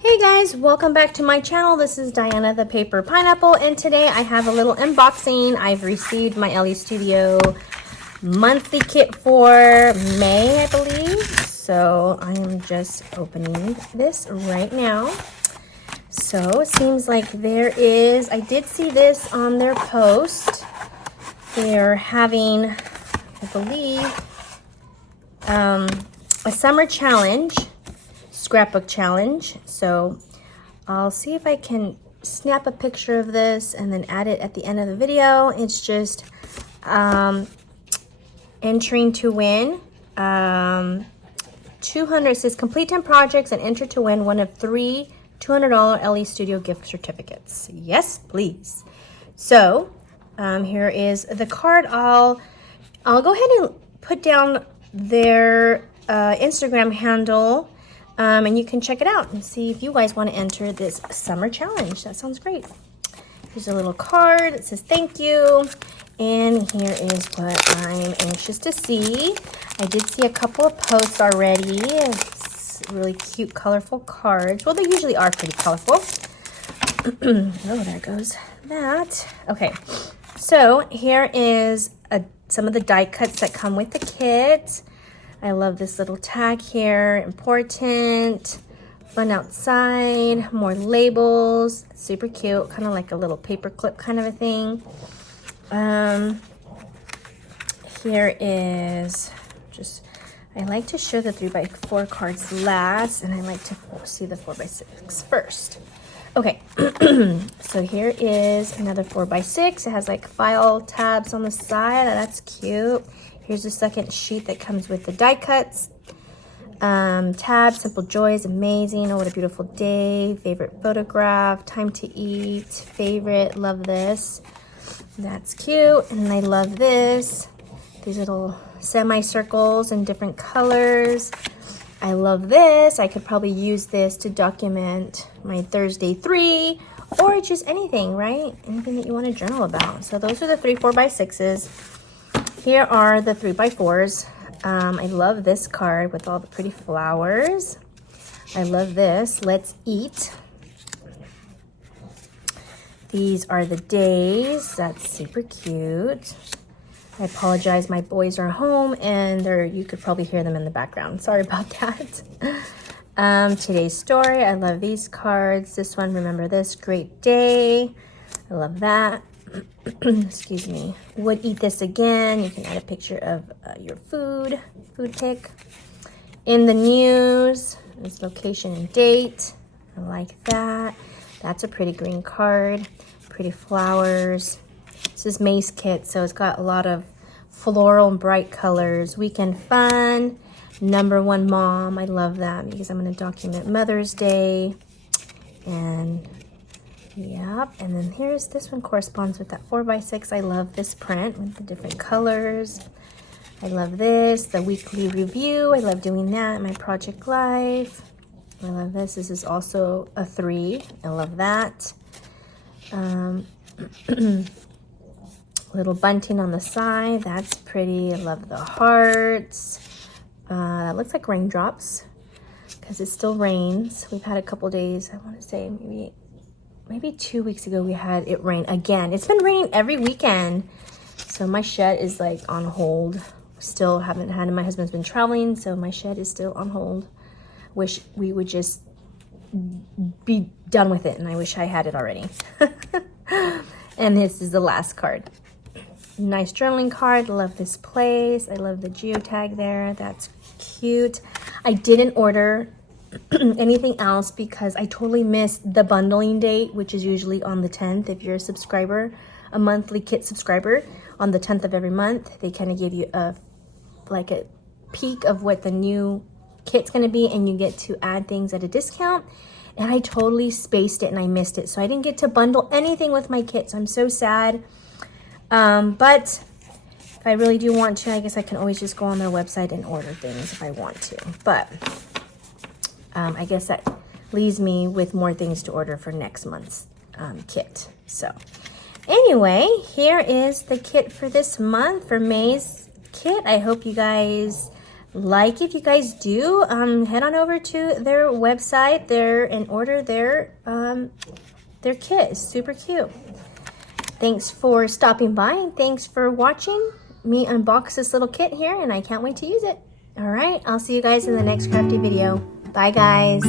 Hey guys, welcome back to my channel. This is Diana the Paper Pineapple, and today I have a little unboxing. I've received my Elle Studio monthly kit for May, I believe. So I am just opening this right now. So it seems like there is, I did see this on their post. They're having, I believe, a summer challenge. Scrapbook challenge. So I'll see if I can snap a picture of this and then add it at the end of the video. It's just entering to win 200. It says complete 10 projects and enter to win one of 3 $200 Elle Studio gift certificates. Yes, please. So here is the card. I'll go ahead and put down their Instagram handle. And you can check it out and see if you guys want to enter this summer challenge. That sounds great. Here's a little card. It says thank you. And here is what I'm anxious to see. I did see a couple of posts already. It's really cute, colorful cards. Well, they usually are pretty colorful. Oh, there goes that. Okay, so here is some of the die cuts that come with the kit. I love this little tag here. Important, fun outside, more labels, super cute, kind of like a little paper clip kind of a thing. Here is just, I like to show the 3x4 cards last, and I like to see the 4x6 first. Okay, so here is another 4x6. It has like file tabs on the side. That's cute. Here's the second sheet that comes with the die cuts. Tab, simple joys, amazing. Oh, what a beautiful day. Favorite photograph, time to eat, favorite, love this. That's cute. And I love this. These little semicircles in different colors. I love this. I could probably use this to document my Thursday 3 or just anything, right? Anything that you want to journal about. So those are the 3 4x6s. Here are the 3x4s. I love this card with all the pretty flowers. I love this. Let's eat. These are the days. That's super cute. I apologize. My boys are home and you could probably hear them in the background. Sorry about that. Today's story. I love these cards. This one, remember this. Great day. I love that. Excuse me. Would eat this again. You can add a picture of your food pic. In the news, this location and date. I like that. That's a pretty green card. Pretty flowers. This is May's kit, so it's got a lot of floral and bright colors. Weekend fun. Number 1 mom. I love that because I'm going to document Mother's Day. And yep, and then here's this one corresponds with that 4x6. I love this print with the different colors. I love this, the weekly review. I love doing that. My project life. I love this. This is also a 3. I love that. Little bunting on the side. That's pretty. I love the hearts. That looks like raindrops because it still rains. We've had a couple days. I want to say maybe 2 weeks ago we had it rain again. It's been raining every weekend. So my shed is like on hold. Still haven't had it. My husband's been traveling, so my shed is still on hold. Wish we would just be done with it, and I wish I had it already. And this is the last card. Nice journaling card. Love this place. I love the geotag there. That's cute. I didn't order anything else because I totally missed the bundling date, which is usually on the 10th. If you're a subscriber, a monthly kit subscriber, on the 10th of every month, they kind of give you a peek of what the new kit's going to be, and you get to add things at a discount. And I totally spaced it and I missed it, so I didn't get to bundle anything with my kit, so I'm so sad. But if I really do want to, I guess I can always just go on their website and order things if I want to. But I guess that leaves me with more things to order for next month's kit. So Anyway, here is the kit for this month for May's kit. I hope you guys like it. If you guys do, head on over to their website and order their kit. It's super cute. Thanks for stopping by and thanks for watching me unbox this little kit here, and I can't wait to use it. All right, I'll see you guys in the next crafty video. Bye, guys.